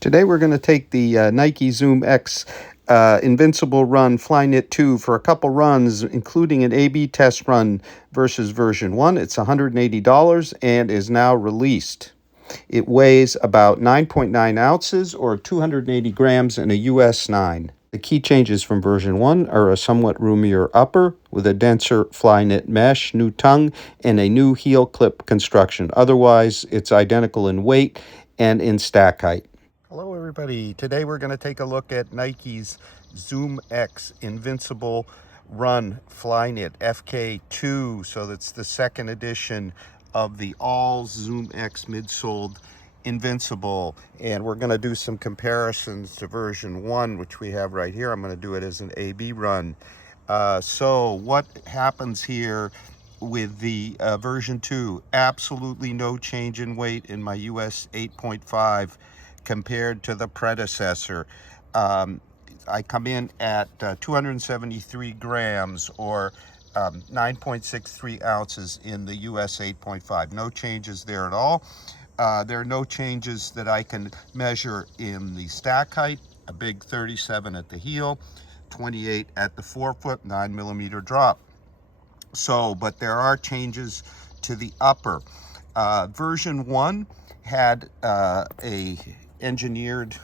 Today we're going to take the Nike ZoomX Invincible Run Flyknit 2 for a couple runs, including an A/B test run versus version 1. It's $180 and is now released. It weighs about 9.9 ounces or 280 grams in a US 9. The key changes from version 1 are a somewhat roomier upper with a denser Flyknit mesh, new tongue, and a new heel clip construction. Otherwise, it's identical in weight and in stack height. Hello everybody. Today we're going to take a look at Nike's ZoomX Invincible Run Flyknit Fk2. So that's the second edition of the all ZoomX midsoled Invincible, and we're going to do some comparisons to version 1, which we have right here. I'm going to do it as an A/B run. So what happens here with the version 2? Absolutely no change in weight in my US 8.5 compared to the predecessor. I come in at 273 grams or 9.63 ounces in the US 8.5. No changes there at all. There are no changes that I can measure in the stack height. A big 37 at the heel, 28 at the forefoot, 9mm drop. So, but there are changes to the upper. Version 1 had a engineered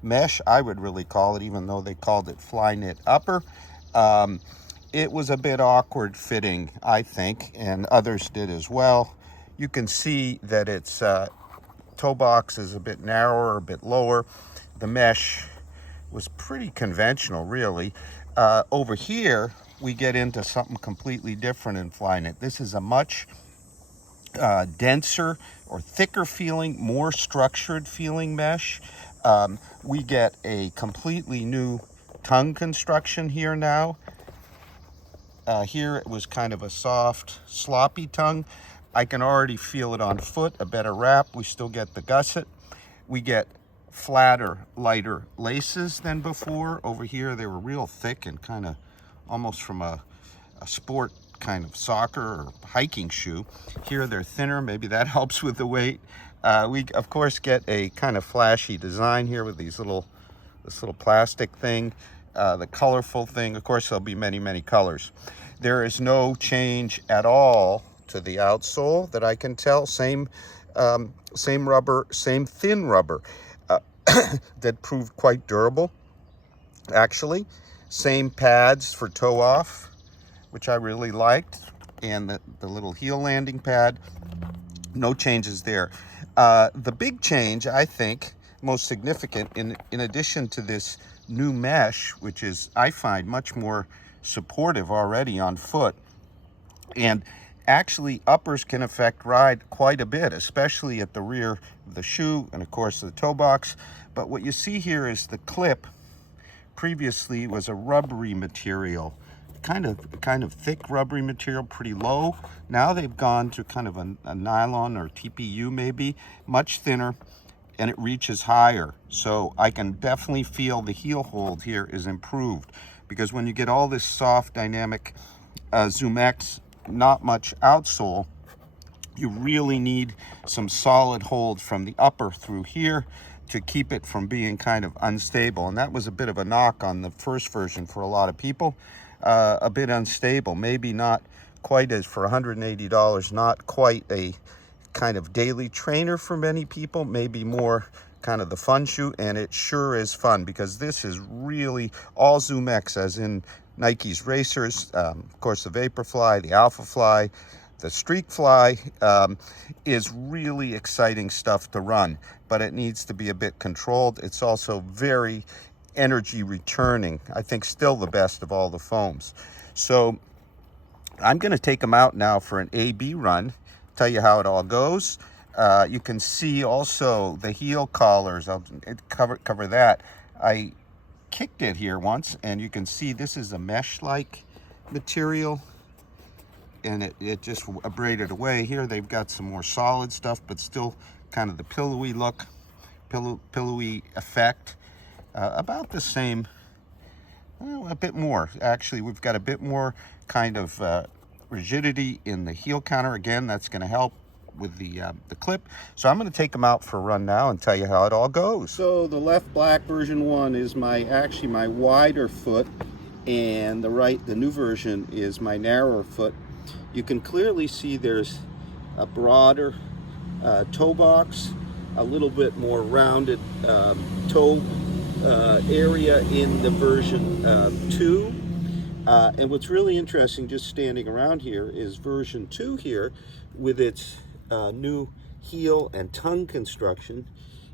mesh, I would really call it, even though they called it Flyknit upper. It was a bit awkward fitting, I think, and others did as well. You can see that its toe box is a bit narrower, a bit lower. The mesh was pretty conventional, really. Over here, we get into something completely different in Flyknit. This is a much denser or thicker feeling, more structured feeling mesh. We get a completely new tongue construction here now. Here it was kind of a soft, sloppy tongue. I can already feel it on foot, a better wrap. We still get the gusset. We get flatter, lighter laces than before. Over here they were real thick and kind of almost from a sport kind of soccer or hiking shoe. Here they're thinner, maybe that helps with the weight. We of course get a kind of flashy design here with this little plastic thing, the colorful thing. Of course there'll be many colors. There is no change at all to the outsole that I can tell. Same rubber, same thin rubber that proved quite durable actually. Same pads for toe off, which I really liked, and the little heel landing pad. No changes there. The big change, I think, most significant, in addition to this new mesh, which is, I find, much more supportive already on foot, and actually uppers can affect ride quite a bit, especially at the rear of the shoe and of course the toe box. But what you see here is the clip previously was a rubbery material, kind of thick rubbery material, pretty low. Now they've gone to kind of a nylon or TPU maybe, much thinner, and it reaches higher. So I can definitely feel the heel hold here is improved, because when you get all this soft dynamic ZoomX, not much outsole, you really need some solid hold from the upper through here to keep it from being kind of unstable. And that was a bit of a knock on the first version for a lot of people. A bit unstable, maybe not quite as, for $180, not quite a kind of daily trainer for many people, maybe more kind of the fun shoe. And it sure is fun, because this is really all ZoomX, as in Nike's racers, of course the Vaporfly, the Alpha Fly, the Streak Fly, is really exciting stuff to run, but it needs to be a bit controlled. It's also very energy returning. I think still the best of all the foams. So I'm going to take them out now for an A/B run, tell you how it all goes. You can see also the heel collars. I'll cover that. I kicked it here once, and you can see this is a mesh-like material, and it just abraded away. Here they've got some more solid stuff, but still kind of the pillowy look, pillowy effect. About the same, well, a bit more actually. We've got a bit more kind of rigidity in the heel counter. Again, that's going to help the clip. So I'm going to take them out for a run now and tell you how it all goes. So the left black version 1 is actually my wider foot, and the new version is my narrower foot. You can clearly see there's a broader toe box, a little bit more rounded toe area in the version 2. And what's really interesting, just standing around here, is version 2 here with its new heel and tongue construction.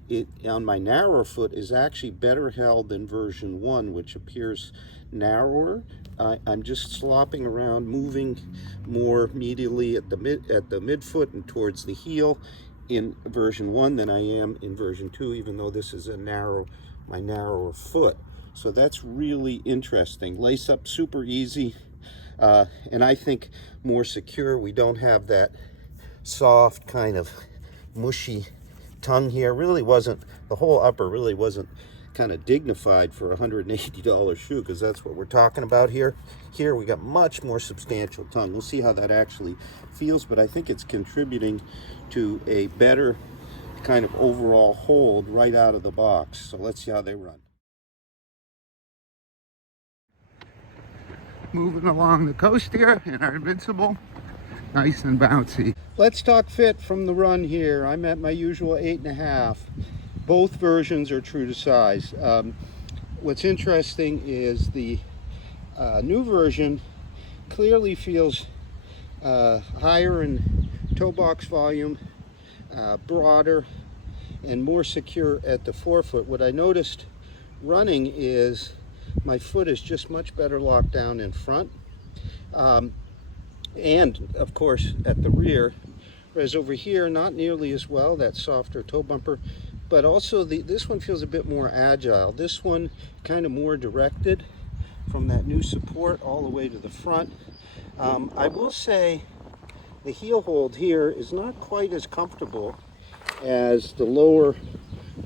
It on my narrower foot is actually better held than version 1, which appears narrower. I'm just slopping around, moving more medially at the midfoot and towards the heel in version 1 than I am in version 2, even though this is my narrower foot. So that's really interesting. Lace up super easy, and I think more secure. We don't have that soft kind of mushy tongue here. Really wasn't, the whole upper really wasn't kind of dignified for a $180 shoe, because that's what we're talking about here. Here we got much more substantial tongue. We'll see how that actually feels, but I think it's contributing to a better kind of overall hold right out of the box. So let's see how they run. Moving along the coast here in our Invincible, nice and bouncy. Let's talk fit from the run here. I'm at my usual 8.5. Both versions are true to size. What's interesting is the new version clearly feels higher in toe box volume, broader, and more secure at the forefoot. What I noticed running is my foot is just much better locked down in front, and of course at the rear, whereas over here not nearly as well, that softer toe bumper, but also this one feels a bit more agile. This one kind of more directed from that new support all the way to the front. I will say the heel hold here is not quite as comfortable as the lower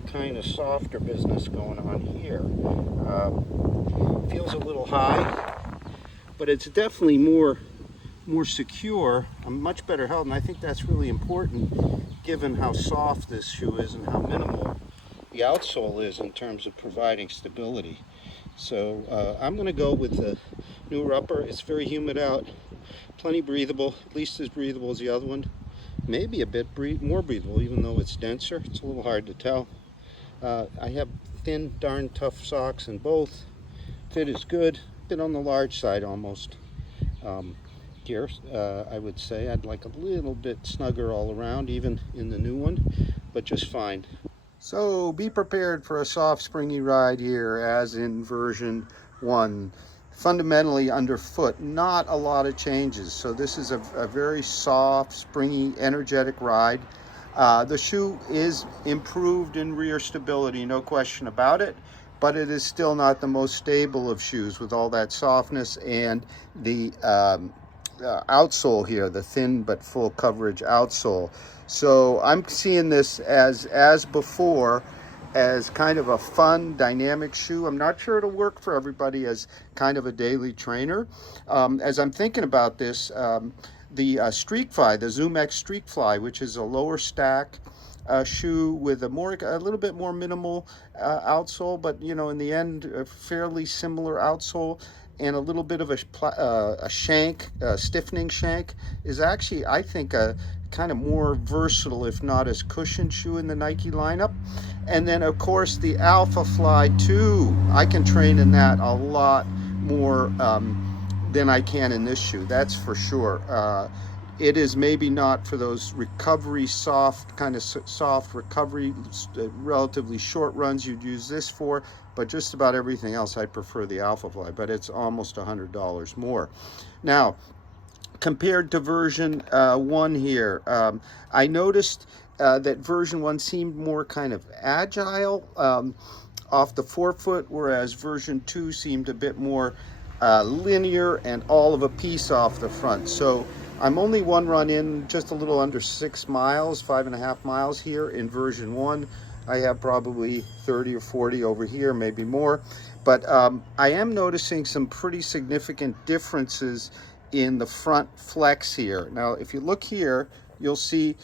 kind of softer business going on here. Feels a little high, but it's definitely more secure. I'm much better held, and I think that's really important given how soft this shoe is and how minimal the outsole is in terms of providing stability. So I'm going to go with the newer upper. It's very humid out, plenty breathable, at least as breathable as the other one. Maybe a bit more breathable, even though it's denser. It's a little hard to tell. I have thin, darn tough socks in both. Fit is good, bit on the large side almost. Here, I would say I'd like a little bit snugger all around, even in the new one, but just fine. So be prepared for a soft, springy ride here, as in version 1. Fundamentally underfoot, not a lot of changes. So this is a very soft, springy, energetic ride. The shoe is improved in rear stability, no question about it, but it is still not the most stable of shoes with all that softness and the outsole here, the thin but full coverage outsole. So I'm seeing this as before, as kind of a fun, dynamic shoe. I'm not sure it'll work for everybody as kind of a daily trainer. As I'm thinking about this, the Streak Fly, the ZoomX Streak Fly, which is a lower stack shoe with a little bit more minimal outsole, but you know, in the end, a fairly similar outsole and a little bit of a shank, stiffening shank, is actually, I think, a kind of more versatile, if not as cushioned shoe in the Nike lineup. And then of course the Alpha Fly 2, I can train in that a lot more than I can in this shoe, that's for sure. It is maybe not for those recovery soft recovery, relatively short runs you'd use this for, but just about everything else I'd prefer the Alpha Fly, but it's almost $100 more. Now, compared to version 1 here, I noticed that version 1 seemed more kind of agile off the forefoot, whereas version 2 seemed a bit more linear and all of a piece off the front. So I'm only one run in, just a little under 6 miles, 5.5 miles here in version 1. I have probably 30 or 40 over here, maybe more. But I am noticing some pretty significant differences in the front flex here. Now, if you look here, you'll see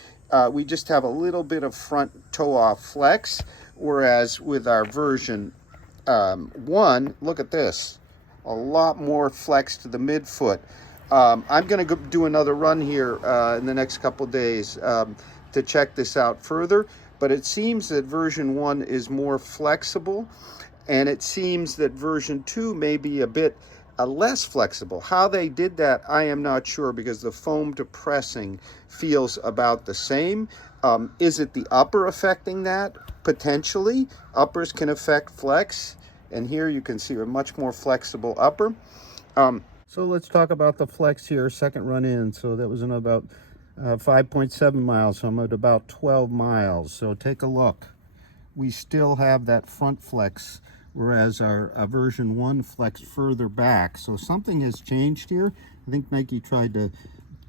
we just have a little bit of front toe off flex, whereas with our version 1, look at this, a lot more flex to the midfoot. I'm going to do another run here in the next couple days to check this out further, but it seems that version 1 is more flexible, and it seems that version 2 may be a bit less flexible. How they did that, I am not sure, because the foam to pressing feels about the same. Is it the upper affecting that? Potentially. Uppers can affect flex, and here you can see a much more flexible upper. So let's talk about the flex here, second run in. So that was in about 5.7 miles, so I'm at about 12 miles. So take a look. We still have that front flex, whereas our version 1 flexed further back. So something has changed here. I think Nike tried to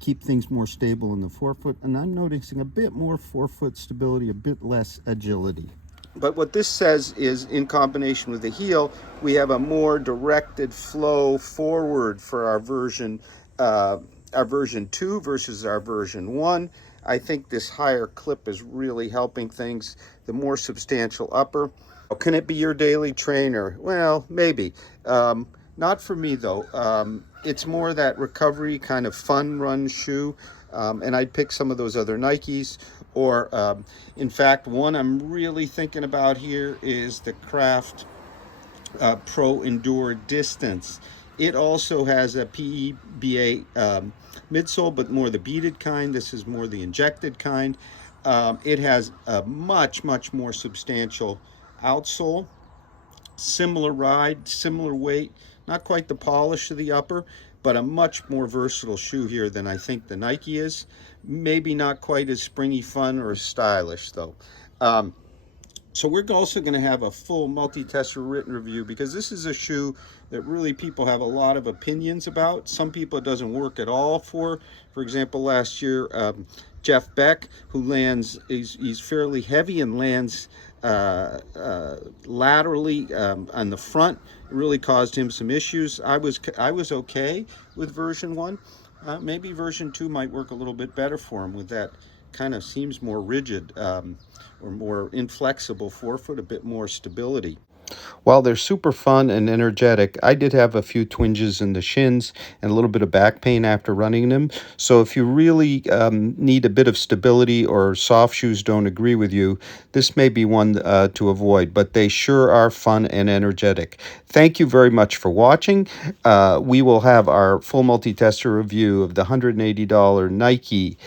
keep things more stable in the forefoot, and I'm noticing a bit more forefoot stability, a bit less agility. But what this says is, in combination with the heel, we have a more directed flow forward for our version 2 versus our version 1. I think this higher clip is really helping things, the more substantial upper. Can it be your daily trainer? Well, maybe. Not for me, though. It's more that recovery kind of fun run shoe, and I'd pick some of those other Nikes. Or, in fact, one I'm really thinking about here is the Craft Pro Endure Distance. It also has a PEBA midsole, but more the beaded kind. This is more the injected kind. It has a much more substantial outsole, similar ride, similar weight, not quite the polish of the upper, but a much more versatile shoe here than I think the Nike is. Maybe not quite as springy fun or stylish, though. So we're also going to have a full multi-tester written review, because this is a shoe that really people have a lot of opinions about. Some people it doesn't work at all for. For example, last year, Jeff Beck, who lands, he's fairly heavy and lands laterally on the front. It really caused him some issues. I was okay with version 1. Maybe version 2 might work a little bit better for him, with that kind of seems more rigid or more inflexible forefoot, a bit more stability. While they're super fun and energetic, I did have a few twinges in the shins and a little bit of back pain after running them. So if you really need a bit of stability, or soft shoes don't agree with you, this may be one to avoid, but they sure are fun and energetic. Thank you very much for watching. We will have our full multi-tester review of the $180 Nike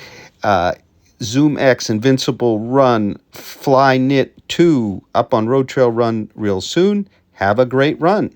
ZoomX Invincible Run Fly Knit 2 up on Road Trail Run real soon. Have a great run.